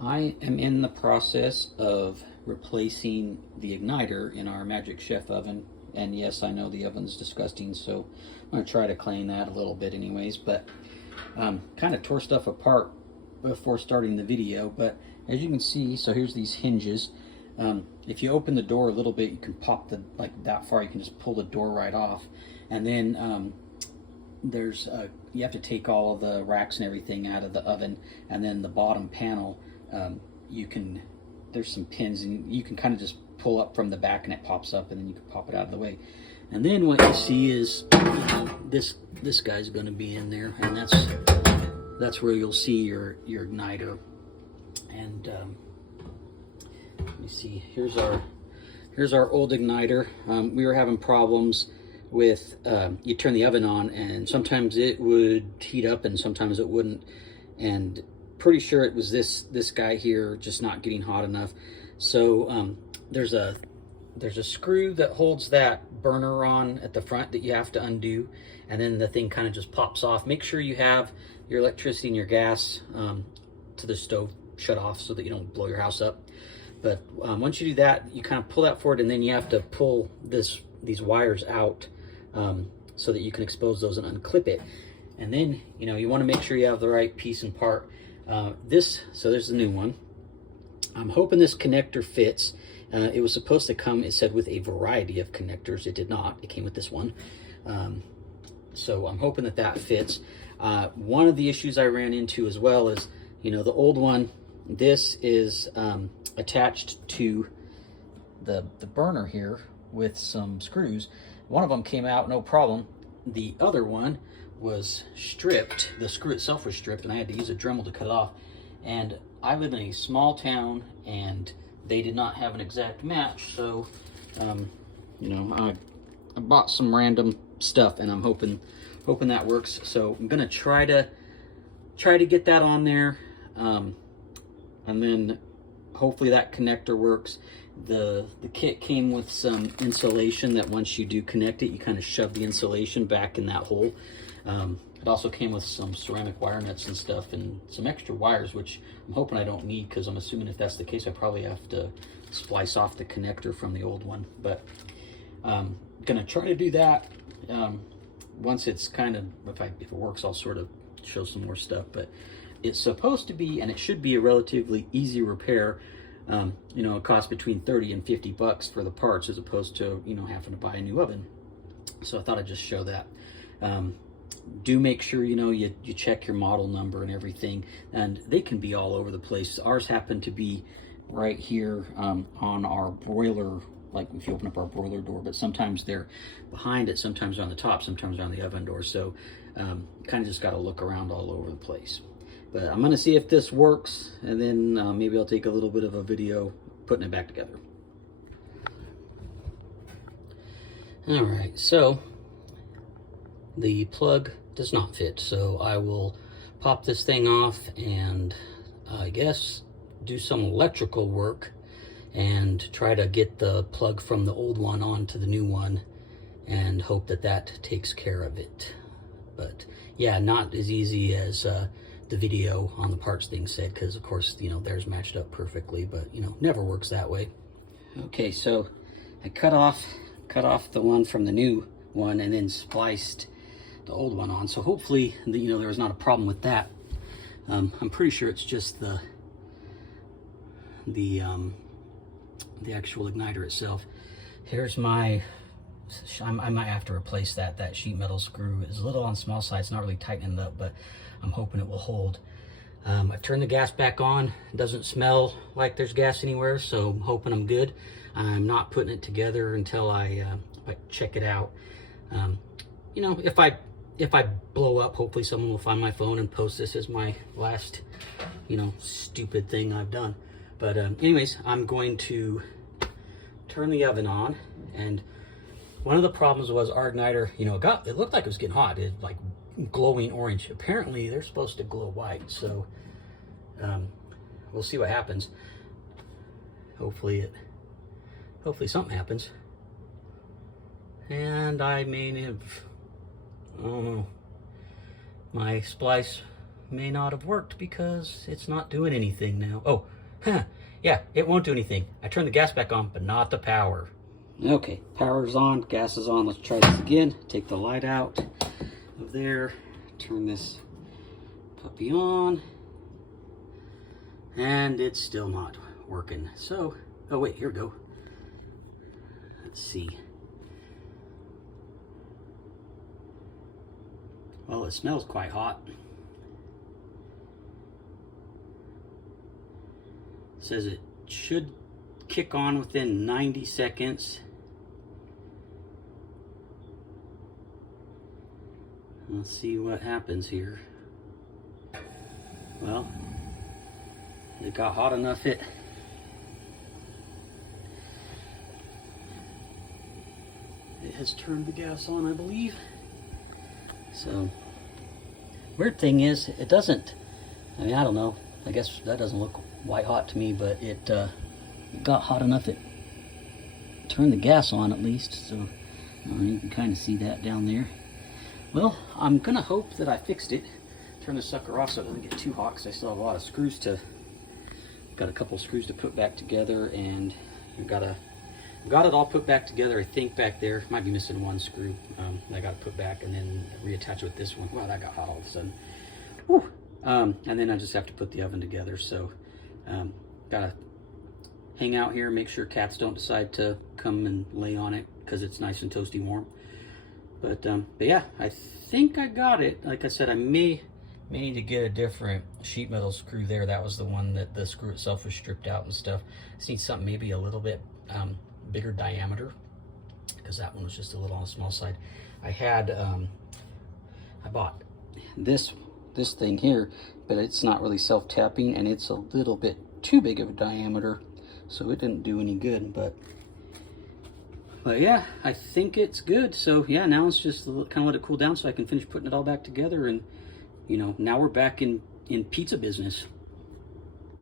I am in the process of replacing the igniter in our Magic Chef oven. And yes, I know the oven's disgusting, so I'm going to try to clean that a little bit anyways. But kind of tore stuff apart before starting the video. But as you can see, so here's these hinges. If you open the door a little bit, you can pop the, like that far, you can just pull the door right off. And then you have to take all of the racks and everything out of the oven. And then the bottom panel, there's some pins and you can kind of just pull up from the back and it pops up, and then you can pop it out of the way. And then what you see is this guy's going to be in there, and that's where you'll see your igniter. And let me see, here's our old igniter. We were having problems with you turn the oven on and sometimes it would heat up and sometimes it wouldn't, and pretty sure it was this guy here just not getting hot enough. So there's a screw that holds that burner on at the front that you have to undo, and then the thing kind of just pops off. Make sure you have your electricity and your gas to the stove shut off so that you don't blow your house up. But once you do that, you kind of pull that forward, and then you have to pull these wires out so that you can expose those and unclip it. And then you want to make sure you have the right piece and part. So there's the new one. I'm hoping this connector fits. It was supposed to come, it said, with a variety of connectors. It did not. It came with this one. So I'm hoping that fits. One of the issues I ran into as well is, the old one, this is attached to the burner here with some screws. One of them came out no problem. The other one was stripped. The screw itself was stripped, and I had to use a Dremel to cut it off. And I live in a small town, and they did not have an exact match, so I bought some random stuff, and I'm hoping that works. So I'm gonna try to get that on there, and then hopefully that connector works. The kit came with some insulation that once you do connect it, you kind of shove the insulation back in that hole. It also came with some ceramic wire nuts and stuff and some extra wires, which I'm hoping I don't need, because I'm assuming if that's the case, I probably have to splice off the connector from the old one. But I'm gonna try to do that. Once it's kind of, if it works, I'll sort of show some more stuff. But it's supposed to be, and it should be, a relatively easy repair. It costs between 30 and 50 bucks for the parts, as opposed to having to buy a new oven. So I thought I'd just show that. Do make sure you check your model number and everything, and they can be all over the place. Ours happened to be right here on our broiler, like if you open up our broiler door, but sometimes they're behind it, sometimes they're on the top, sometimes they're on the oven door. So kind of just got to look around all over the place. But I'm gonna see if this works, and then maybe I'll take a little bit of a video putting it back together. All right, so the plug does not fit, so I will pop this thing off and I guess do some electrical work and try to get the plug from the old one onto the new one and hope that takes care of it. But yeah, not as easy as the video on the parts thing said, because of course theirs matched up perfectly, but never works that way. Okay, so I cut off the one from the new one and then spliced the old one on, so hopefully there was not a problem with that. I'm pretty sure it's just the actual igniter itself. Here's my, I might have to replace that sheet metal screw. It's a little on the small side, it's not really tightening up, but I'm hoping it will hold. I've turned the gas back on. It doesn't smell like there's gas anywhere, so I'm hoping I'm good. I'm not putting it together until I check it out. If I blow up, hopefully someone will find my phone and post this as my last, stupid thing I've done. But anyways, I'm going to turn the oven on, and one of the problems was our igniter, it looked like it was getting hot. It like glowing orange. Apparently they're supposed to glow white, so we'll see what happens. Hopefully something happens. And I may have, I don't know, my splice may not have worked because it's not doing anything now. Oh, yeah, it won't do anything. I turned the gas back on, but not the power. Okay, power's on, gas is on. Let's try this again. Take the light out of there, turn this puppy on, and it's still not working. So, oh wait, here we go. Let's see. Well, it smells quite hot. It says it should kick on within 90 seconds. Let's see what happens here. Well, it got hot enough it has turned the gas on, I believe. So, weird thing is, it doesn't, I mean, I don't know, I guess that doesn't look white hot to me, but it got hot enough it turned the gas on at least, so you can kind of see that down there. Well, I'm gonna hope that I fixed it. Turn the sucker off so it doesn't get too hot, because I still have a lot of screws to, got a couple screws to put back together, and I've got it all put back together, I think, back there. Might be missing one screw I got to put back and then reattach with this one. Wow, that got hot all of a sudden. Whew. And then I just have to put the oven together. So, gotta hang out here, make sure cats don't decide to come and lay on it because it's nice and toasty warm. But yeah, I think I got it. Like I said, I may need to get a different sheet metal screw there. That was the one that the screw itself was stripped out and stuff. I just need something maybe a little bit bigger diameter, because that one was just a little on the small side. I had I bought this thing here, but it's not really self-tapping, and it's a little bit too big of a diameter, so it didn't do any good. But yeah, I think it's good. So yeah, now it's just kind of let it cool down so I can finish putting it all back together, and you know, now we're back in pizza business.